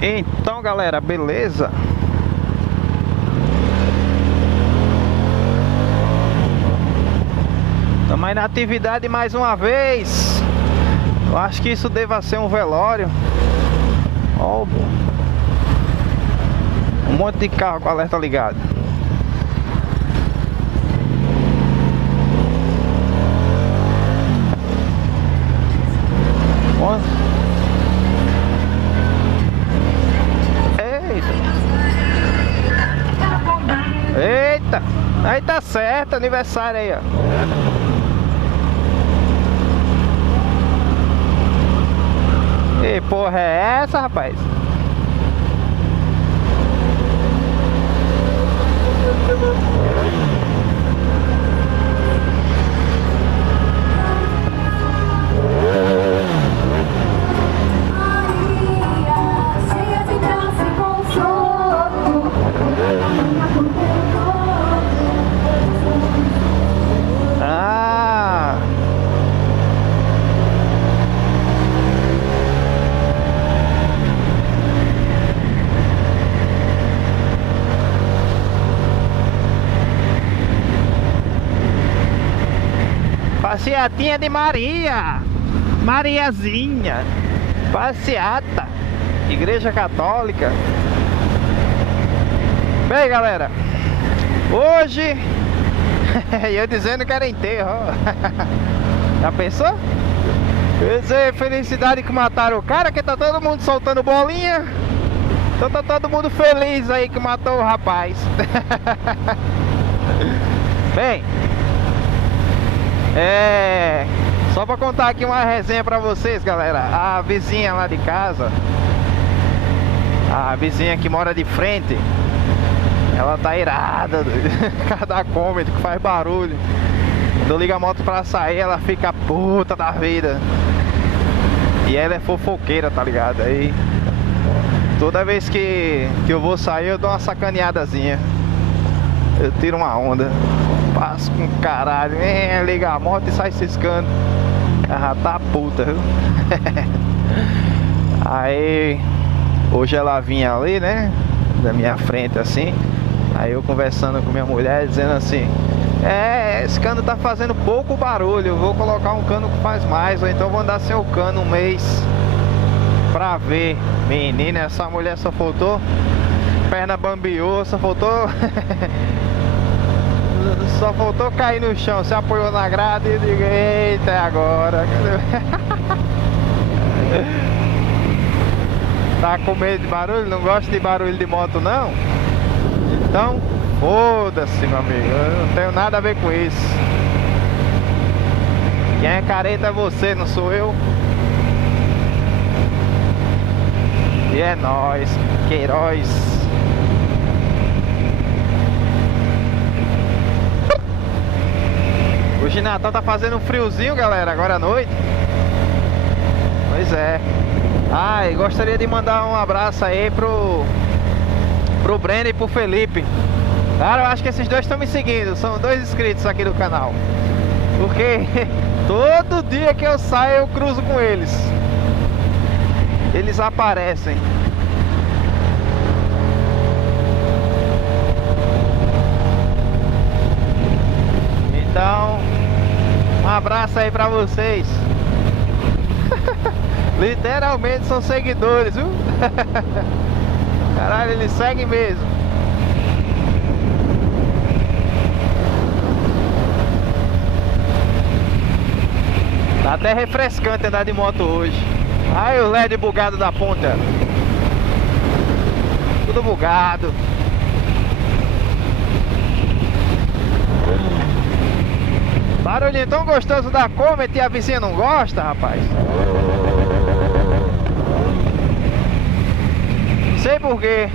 Então, galera, beleza? Estamos aí na atividade mais uma vez. Eu acho que isso deva ser um velório. Ó, um monte de carro com alerta ligado. Eita, aí tá certo, aniversário aí, ó. E porra é essa, rapaz? Passeatinha de Maria, Mariazinha, passeata, Igreja Católica. Bem, galera, hoje eu dizendo que era enterro, ó. Já pensou? Pensei, felicidade que mataram o cara, que tá todo mundo soltando bolinha. Então tá todo mundo feliz aí que matou o rapaz. Bem, só pra contar aqui uma resenha pra vocês, galera. A vizinha lá de casa, a vizinha que mora de frente, ela tá irada, cada Kombi que faz barulho. Quando eu ligo a moto pra sair, ela fica puta da vida. E ela é fofoqueira, tá ligado? Aí toda vez que eu vou sair, eu dou uma sacaneadazinha. Eu tiro uma onda, passo com caralho, liga a moto e sai ciscando. Ela tá puta, viu? Aí hoje ela vinha ali, né, da minha frente assim. Aí eu conversando com minha mulher, dizendo assim: esse cano tá fazendo pouco barulho, eu vou colocar um cano que faz mais, ou então vou andar sem o cano um mês pra ver. Menina, essa mulher só faltou, perna bambeou, só faltou só faltou cair no chão, se apoiou na grade e digo: eita, é agora. Tá com medo de barulho? Não gosta de barulho de moto não? Então, foda-se, meu amigo, eu não tenho nada a ver com isso. Quem é careta é você, não sou eu. E é nóis, Queiroz. Hoje Natal tá fazendo um friozinho, galera, agora à noite. Pois é. E gostaria de mandar um abraço aí pro Breno e pro Felipe. Cara, eu acho que esses dois estão me seguindo, são 2 inscritos aqui do canal. Porque todo dia que eu saio eu cruzo com eles. Eles aparecem. Então, um abraço aí pra vocês. Literalmente são seguidores, viu? Caralho, eles seguem mesmo. Tá até refrescante andar de moto hoje. Ai, o LED bugado da ponta. Tudo bugado. Barulhinho tão gostoso da Comet e a vizinha não gosta, rapaz. Não sei por quê.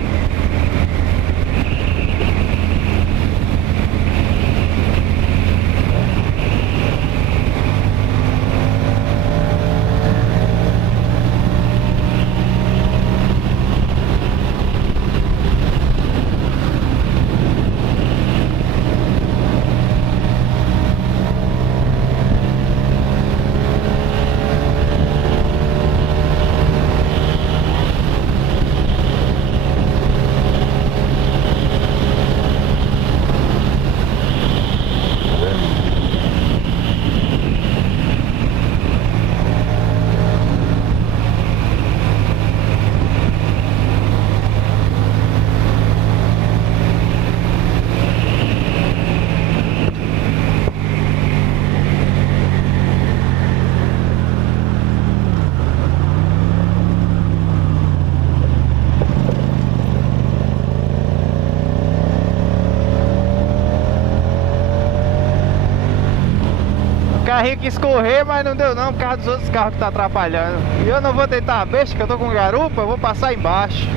carrinho quis correr, mas não deu não, por causa dos outros carros que tá atrapalhando. E eu não vou tentar a besta, que eu tô com garupa, eu vou passar embaixo.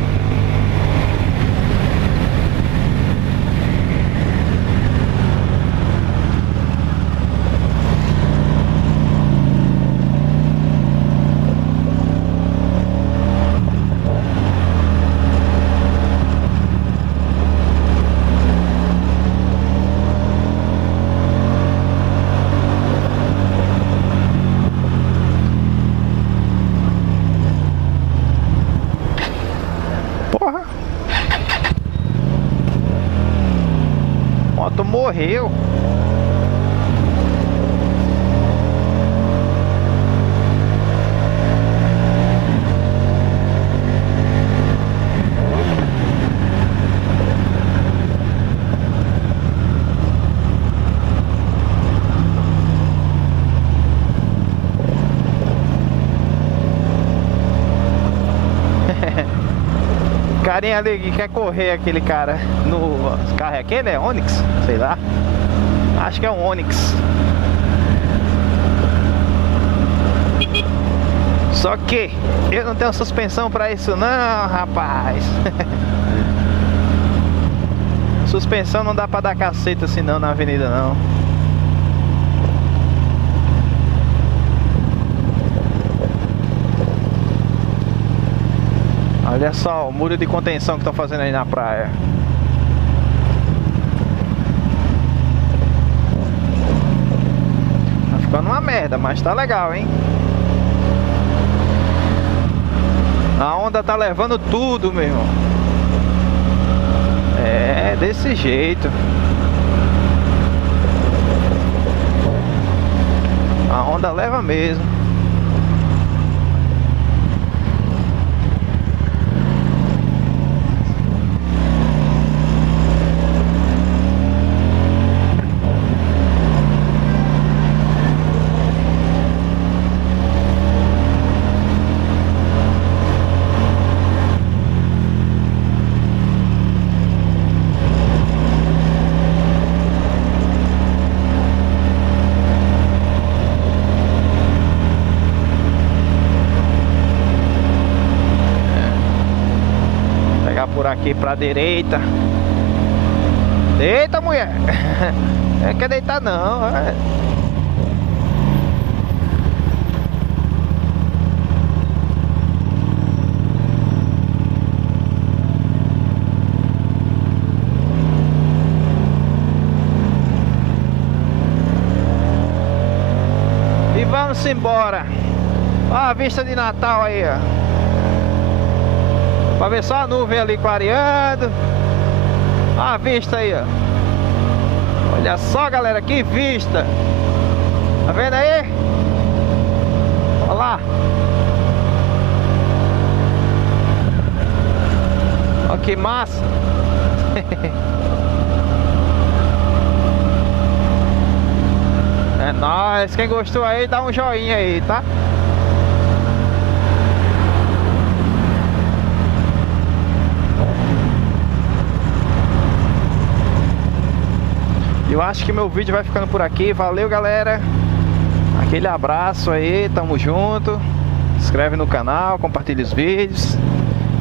Porra! Moto morreu. Carinha ali que quer correr, aquele cara no carro é aquele, é Onix? Sei lá. Acho que é um Onix. Só que eu não tenho suspensão pra isso não, rapaz. Suspensão não dá pra dar caceta assim não na avenida não. Olha só o muro de contenção que estão fazendo aí na praia. Tá ficando uma merda, mas tá legal, hein? A onda tá levando tudo, meu irmão. É, desse jeito. A onda leva mesmo. Por aqui pra direita. Deita, mulher. Não quer deitar não, é. E vamos embora. Olha a vista de Natal aí, ó. Pra ver só a nuvem ali clareando. Olha a vista aí, ó. Olha só, galera, que vista. Tá vendo aí? Olha lá. Olha que massa. É nóis. Quem gostou aí, dá um joinha aí, tá? Eu acho que meu vídeo vai ficando por aqui. Valeu, galera. Aquele abraço aí, tamo junto. Se inscreve no canal, compartilha os vídeos.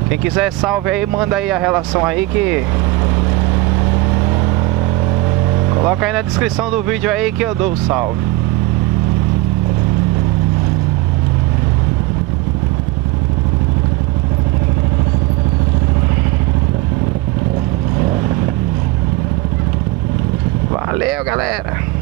Quem quiser salve aí, manda aí a relação aí que... Coloca aí na descrição do vídeo aí que eu dou o salve. Valeu, galera!